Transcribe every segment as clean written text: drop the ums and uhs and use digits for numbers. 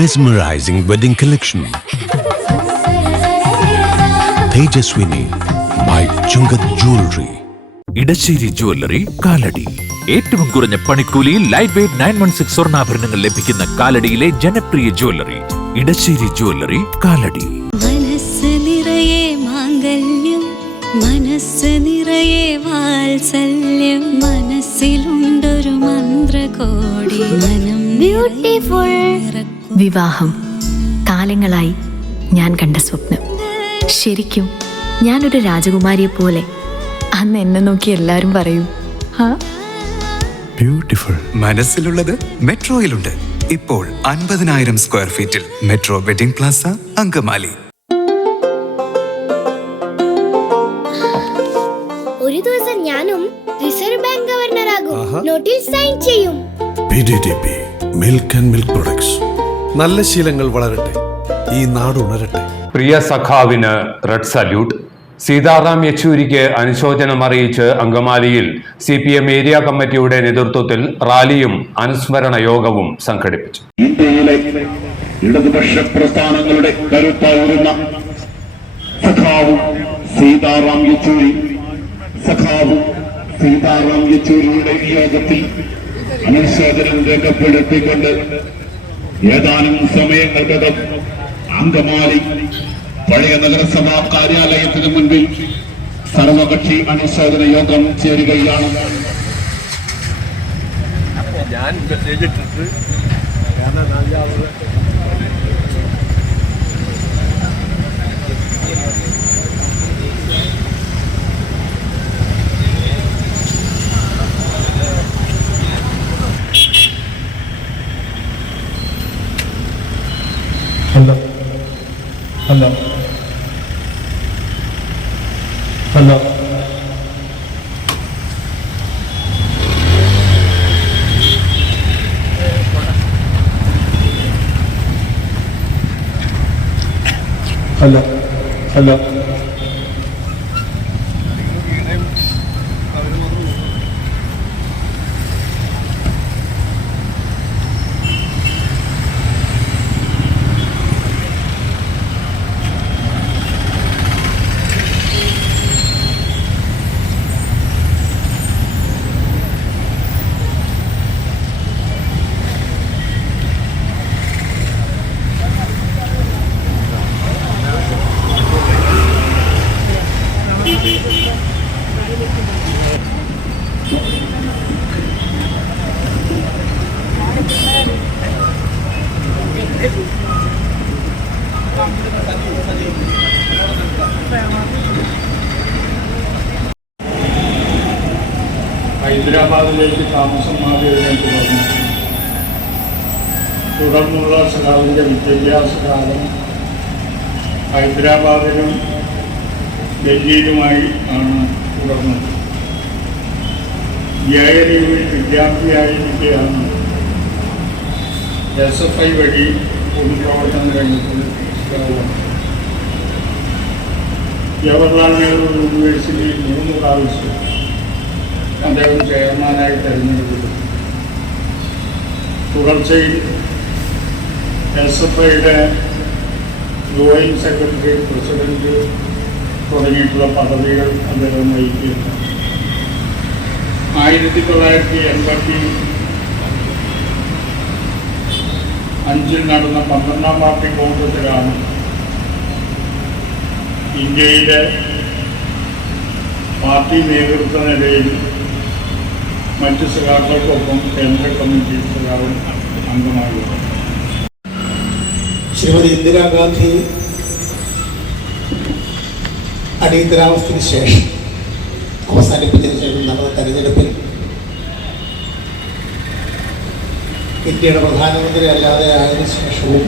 Mesmerizing wedding collection. Tejaswini by Chungat Jewelry. Edassery jewellery Kalady. ഏറ്റവും കുറഞ്ഞ പണിക്കൂലിയിൽ ലൈറ്റ് വെയ്റ്റ് 916 സ്വർണ്ണാഭരണങ്ങൾ ലഭിക്കുന്ന കാലടിയിലെ ജനപ്രിയ ജ്വല്ലറി ഇടശ്ശേരി ജ്വല്ലറി കാലടി. മനസ്സ് നിറയെ മാംഗല്യം, മനസ്സ് നിറയെ വാത്സല്യം, മനസ്സിലുണ്ടൊരു മന്ത്രകോടി, മനം ബ്യൂട്ടിഫുൾ. വിവാഹം കാലങ്ങളായി ഞാൻ കണ്ട സ്വപ്നം. ശരിക്കും ഞാനൊരു രാജകുമാരിയെ പോലെ അന്ന് എന്നെ നോക്കി എല്ലാവരും പറയും Beautiful. മനസ്സിലുള്ളത് മെട്രോയിലുണ്ട്. ഇപ്പോൾ 50,000 സ്ക്വയർ ഫീറ്റിൽ മെട്രോ വെഡിംഗ് പ്ലാസ അങ്കമാലി. ഒരു ദിവസം ഞാനും റിസർവ് ബാങ്ക് ഗവർണറാകും. നോട്ടിൽ സൈൻ ചെയ്യും. PDDP Milk and Milk Products. നല്ല ശീലങ്ങൾ വളരട്ടെ, ഈ നാട് ഉണരട്ടെ. പ്രിയ സഖാവിന് റെഡ് സല്യൂട്ട്. സീതാറാം യെച്ചൂരിക്ക് അനുശോചനം അറിയിച്ച് അങ്കമാലിയിൽ CPM ഏരിയ കമ്മിറ്റിയുടെ നേതൃത്വത്തിൽ റാലിയും അനുസ്മരണ യോഗവും സംഘടിപ്പിച്ചു. ഇന്ത്യയിലെ ഇടതുപക്ഷ പ്രസ്ഥാനങ്ങളുടെ കരുത്താവുന്ന സഖാവും സീതാറാം യെച്ചൂരി, സഖാവും സീതാറാം യെച്ചൂരിയുടെ യോഗത്തിൽ അനുശോചനം രേഖപ്പെടുത്തിക്കൊണ്ട് ഏതാനും സമയങ്ങൾക്കകം അങ്കമാലി പഴയ നഗരസഭാ കാര്യാലയത്തിന് മുൻപിൽ സർവകക്ഷി അനുശോചന യോഗം ചേരുകയാണ്. Hello hello hello hello hello ഹൈദരാബാദിലേക്ക് താമസം മാറിയതിനെ തുടർന്നുള്ള സഖാവിൻ്റെ വിദ്യാഭ്യാസ കാലം ഹൈദരാബാദിലും ഡൽഹിയിലുമായി ആണ് തുടർന്നത്. JNUവിൽ വിദ്യാർത്ഥിയായിരിക്കെയാണ് SFI വഴി പൊതുപ്രവർത്തന രംഗത്ത് ജവഹർലാൽ നെഹ്റു യൂണിവേഴ്സിറ്റിയിൽ 3 പ്രാവശ്യം അദ്ദേഹം ചെയർമാനായി തെരഞ്ഞെടുക്കപ്പെട്ടു. തുടർച്ചയിൽ SFIയുടെ ജോയിന്റ് സെക്രട്ടറി, പ്രസിഡന്റ് തുടങ്ങിയിട്ടുള്ള പദവികൾ അദ്ദേഹം വഹിക്കുന്നു. 1985 നടന്ന 12ാം പാർട്ടി കോൺഗ്രസിലാണ് ഇന്ത്യയിലെ പാർട്ടി നേതൃത്വ നിലയിൽ മറ്റ് സഖാക്കൾക്കൊപ്പം കേന്ദ്ര കമ്മിറ്റി സഖാവും അംഗമാകുക. ശ്രീമതി ഇന്ദിരാഗാന്ധി അടിയന്തരാവസ്ഥയ്ക്ക് ശേഷം അവസാനിപ്പിച്ചതിന് ശേഷം നടന്ന തെരഞ്ഞെടുപ്പിൽ ഇന്ത്യയുടെ പ്രധാനമന്ത്രി അല്ലാതെ ആയതിനു ശേഷവും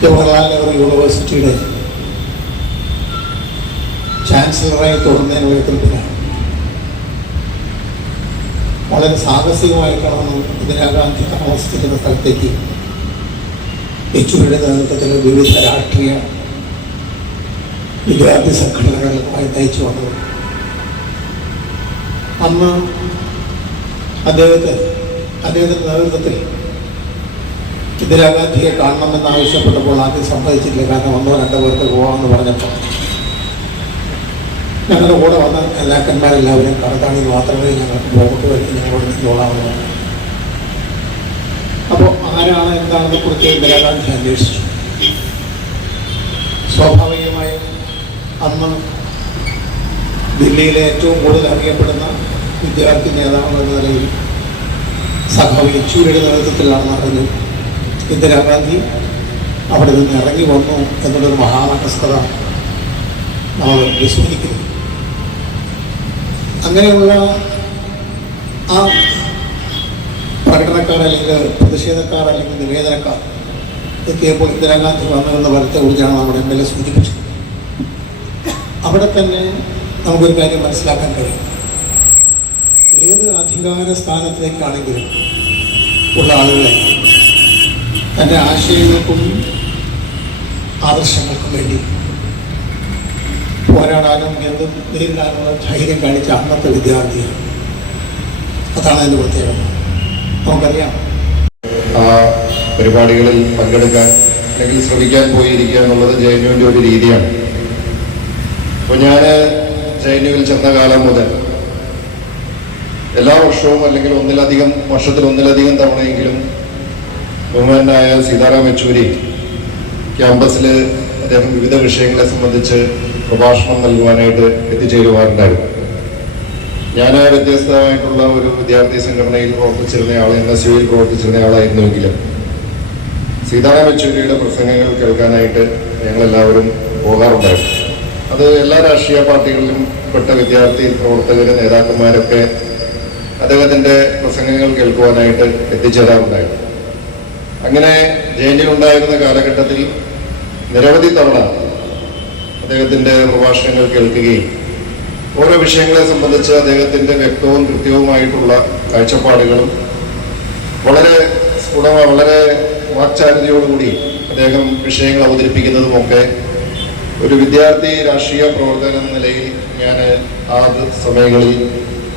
ജവഹർലാൽ നെഹ്റു യൂണിവേഴ്സിറ്റിയുടെ ചാൻസലറായി തുടർന്നതിനുള്ള എതിർപ്പിലാണ്. വളരെ സാഹസികമായിട്ടാണ് ഇന്ദിരാഗാന്ധി താമസിച്ചിരുന്ന സ്ഥലത്തേക്ക് യെച്ചൂരിയുടെ നേതൃത്വത്തിൽ വിവിധ രാഷ്ട്രീയ വിദ്യാർത്ഥി സംഘടനകളുമായി നയിച്ചു വന്നത്. അന്ന് അദ്ദേഹത്തിൻ്റെ നേതൃത്വത്തിൽ ഇന്ദിരാഗാന്ധിയെ കാണണമെന്ന് ആവശ്യപ്പെട്ടപ്പോൾ ആദ്യം സമ്മതിച്ചില്ല. കാരണം 1-2 പേർക്ക് പോകാമെന്ന് പറഞ്ഞപ്പോൾ ഞങ്ങളുടെ കൂടെ വന്ന നേതാക്കന്മാരെല്ലാവരും കടത്താണെങ്കിൽ മാത്രമേ ഞങ്ങൾക്ക് പോകട്ട് വരും, ഞങ്ങളോട് നിന്നോളാമെന്ന് പറഞ്ഞു. അപ്പോൾ ആരാണ് എന്താണെന്നെ കുറിച്ച് ഇന്ദിരാഗാന്ധി അന്വേഷിച്ചു. സ്വാഭാവികമായും അന്ന് ദില്ലിയിലെ ഏറ്റവും കൂടുതൽ അറിയപ്പെടുന്ന വിദ്യാർത്ഥി നേതാവ് എന്ന നിലയിൽ സഖാവ് യെച്ചൂരിയുടെ നേതൃത്വത്തിലാണെന്ന് അറിഞ്ഞു. ഇന്ദിരാഗാന്ധി അവിടെ നിന്ന് ഇറങ്ങി വന്നു എന്നുള്ളൊരു മഹാമനസ്കത നമ്മൾ വിസ്മരിക്കുന്നു. അങ്ങനെയുള്ള ആ പ്രകടനക്കാർ അല്ലെങ്കിൽ പ്രതിഷേധക്കാർ അല്ലെങ്കിൽ നിവേദനക്കാർ എത്തിയപ്പോൾ ഇന്ദിരാഗാന്ധി വന്നുവെന്ന ഫലത്തെക്കുറിച്ചാണ് നമ്മുടെ MLA സൂചിപ്പിച്ചത്. അവിടെ തന്നെ നമുക്കൊരു കാര്യം മനസ്സിലാക്കാൻ കഴിയും. ഏത് അധികാര സ്ഥാനത്തേക്കാണെങ്കിലും ഉള്ള ആളുകളെ തൻ്റെ ആശയങ്ങൾക്കും ആദർശങ്ങൾക്കും വേണ്ടി പോരാടാനും എന്തും നേരിടാനുള്ള ധൈര്യം കാണിച്ച അന്നത്തെ വിദ്യാർത്ഥിയാണ്. അതാണ് അതിൻ്റെ പ്രത്യേകത. നമുക്കറിയാം, ആ പരിപാടികളിൽ പങ്കെടുക്കാൻ അല്ലെങ്കിൽ ശ്രമിക്കാൻ പോയിരിക്കുക എന്നുള്ളത് JNUവിൻ്റെ ഒരു രീതിയാണ്. അപ്പോൾ ഞാൻ JNUവിൽ ചെന്ന കാലം മുതൽ എല്ലാ വർഷവും അല്ലെങ്കിൽ വർഷത്തിൽ ഒന്നിലധികം തവണയെങ്കിലും ബഹുമാനായ സീതാറാം യെച്ചൂരി ക്യാമ്പസിൽ അദ്ദേഹം വിവിധ വിഷയങ്ങളെ സംബന്ധിച്ച് പ്രഭാഷണം നൽകുവാനായിട്ട് എത്തിച്ചേരുവാറുണ്ടായിരുന്നു. ഞാൻ വ്യത്യസ്തമായിട്ടുള്ള ഒരു വിദ്യാർത്ഥി സംഘടനയിൽ പ്രവർത്തിച്ചിരുന്ന ആൾ, NSUവിൽ പ്രവർത്തിച്ചിരുന്ന ആളായിരുന്നുവെങ്കിലും സീതാറാം യെച്ചൂരിയുടെ പ്രസംഗങ്ങൾ കേൾക്കാനായിട്ട് ഞങ്ങളെല്ലാവരും പോകാറുണ്ടായിരുന്നു. അത് എല്ലാ രാഷ്ട്രീയ പാർട്ടികളിലും പെട്ട വിദ്യാർത്ഥി പ്രവർത്തകർ, നേതാക്കന്മാരൊക്കെ അദ്ദേഹത്തിൻ്റെ പ്രസംഗങ്ങൾ കേൾക്കുവാനായിട്ട് എത്തിച്ചേരാറുണ്ടായിരുന്നു. അങ്ങനെ JNUണ്ടായിരുന്ന കാലഘട്ടത്തിൽ നിരവധി തവണ അദ്ദേഹത്തിൻ്റെ പ്രഭാഷണങ്ങൾ കേൾക്കുകയും ഓരോ വിഷയങ്ങളെ സംബന്ധിച്ച് അദ്ദേഹത്തിൻ്റെ വ്യക്തവും കൃത്യവുമായിട്ടുള്ള കാഴ്ചപ്പാടുകളും വളരെ വളരെ വാക്ചാരുതയോടുകൂടി അദ്ദേഹം വിഷയങ്ങൾ അവതരിപ്പിക്കുന്നതുമൊക്കെ ഒരു വിദ്യാർത്ഥി രാഷ്ട്രീയ പ്രവർത്തകൻ എന്ന നിലയിൽ ഞാൻ ആ സമയങ്ങളിൽ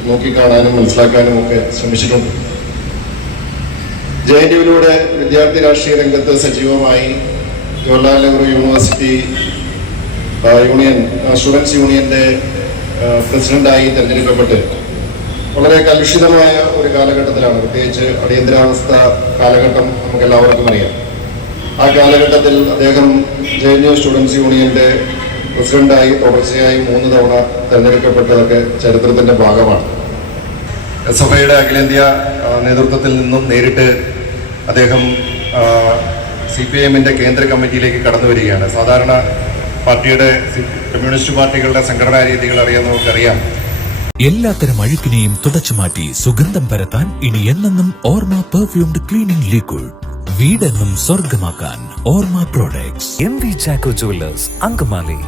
നോക്കിക്കാണാനും മനസ്സിലാക്കാനും ഒക്കെ ശ്രമിച്ചിട്ടുണ്ട്. JNUവിലൂടെ വിദ്യാർത്ഥി രാഷ്ട്രീയ രംഗത്ത് സജീവമായി ജവഹർലാൽ നെഹ്റു യൂണിവേഴ്സിറ്റി സ്റ്റുഡൻസ് യൂണിയന്റെ പ്രസിഡന്റായി തിരഞ്ഞെടുക്കപ്പെട്ട് വളരെ കലുഷിതമായ ഒരു കാലഘട്ടത്തിലാണ്, പ്രത്യേകിച്ച് അടിയന്തരാവസ്ഥ കാലഘട്ടം നമുക്കെല്ലാവർക്കും അറിയാം. ആ കാലഘട്ടത്തിൽ അദ്ദേഹം JNU സ്റ്റുഡൻസ് യൂണിയന്റെ പ്രസിഡന്റായി തുടർച്ചയായി 3 തവണ തിരഞ്ഞെടുക്കപ്പെട്ടതൊക്കെ ചരിത്രത്തിന്റെ ഭാഗമാണ്. SFIയുടെ അഖിലേന്ത്യാ നേതൃത്വത്തിൽ നിന്നും നേരിട്ട് അദ്ദേഹം CPIMന്റെ കേന്ദ്ര കമ്മിറ്റിയിലേക്ക് കടന്നു വരികയാണ്. സാധാരണ പാർട്ടിയുടെ കമ്മ്യൂണിസ്റ്റ് പാർട്ടികളുടെ സംഘടനാ രീതികൾ അറിയാവുന്നവർക്കറിയാം. എല്ലാത്തരം അഴുക്കിനെയും തുടച്ചുമാറ്റി സുഗന്ധം പരത്താൻ ഇനി എന്നെന്നും ഓർമ്മ പെർഫ്യൂംഡ് ക്ലീനിംഗ് ലിക്വിഡ്. വീടെന്നും സ്വർഗമാക്കാൻ ഓർമ്മ products. MV Chacko jewellers, Angamaly.